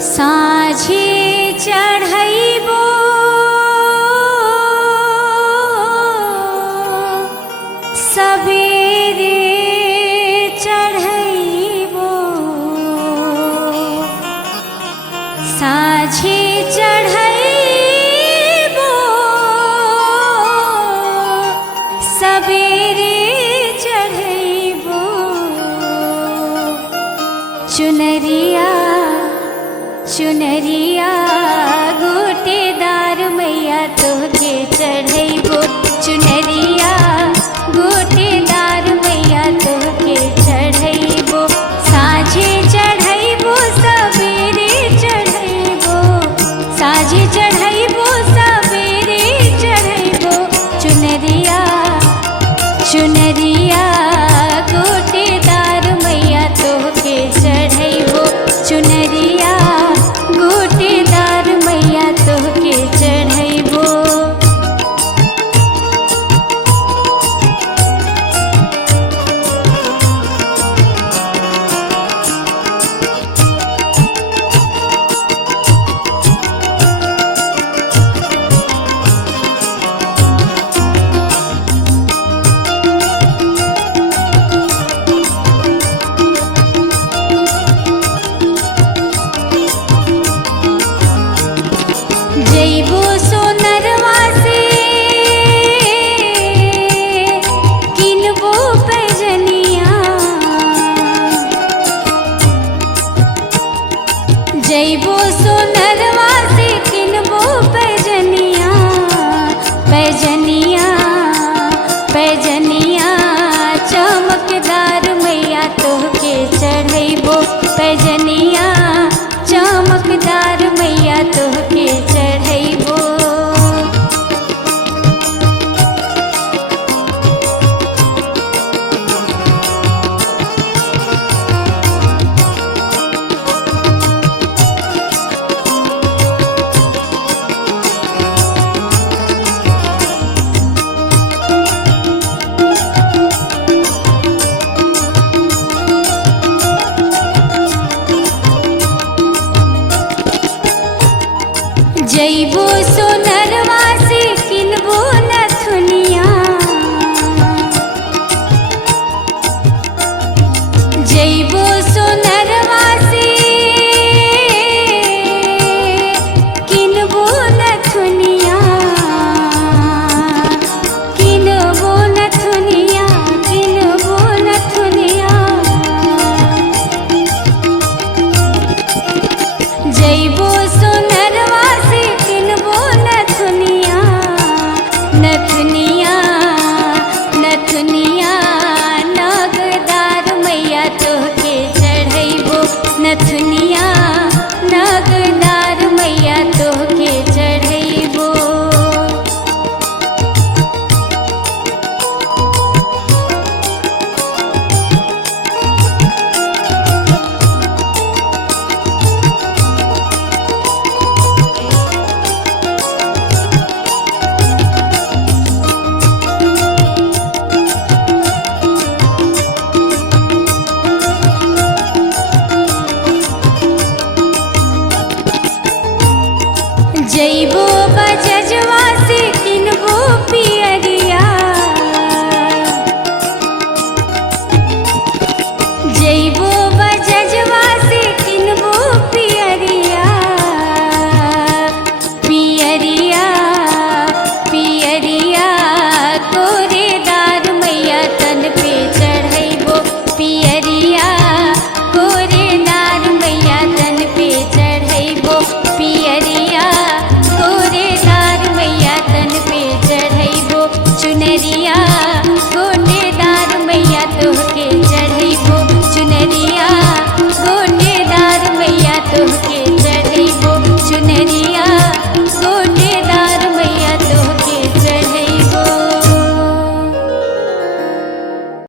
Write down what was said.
साँझे चढ़ैबो सबेरे चढ़ैबो, साँझे चढ़ैबो सबेरे चढ़ैबो, चुनरिया चुनरिया गोटेदार मैया तोहके चढ़ैबो, चुनरिया गोटेदार मैया तोहके चढ़ैबो, साँझे चढ़ैबो सबेरे चढ़ैबो, साँझे चढ़ैबो सबेरे चढ़ैबो, चुनरिया चुनरिया गोटेदार मैया तोहके चढ़ैबो, चुनरिया गोटेदार मैया तोहके चढ़ैबो। जइबो सोनरवा से किनबो पैजनिया, जइबो सोनरवा से किनबो पैजनिया, पैजनिया पैजनिया चमकदार मैया तोहके चढ़ैबो, पैजनिया चमकदार मैया तोहके चढ़ैबो। जइबो सोनरवा से किनबो नथुनिया, जइबो सोनरवा से किनबो नथुनिया, किनबो नथुनिया किनबो नथुनिया, जइबो सोनरवा से किनबो नथुनिया, नथुनिया नथुनिया नागदार मैया तोहके चढ़ैबो, नथुनिया नागदार मैया तोहके चढ़ैबो। जइबो बजजवा से किनबो पियरिया, जइबो बजजवा से किनबो पियरिया, पियरिया पियरिया कोरेदार मैया तन पे चढ़ैबो, पियरिया कोरेदार मैया तन पे चढ़ैबो, पियरिया कोरेदार मैया तन पे चढ़ैबो, चुनरिया गोटेदार मैया तोहके चढ़ैबो, चुनरिया गोटेदार मैया तोहके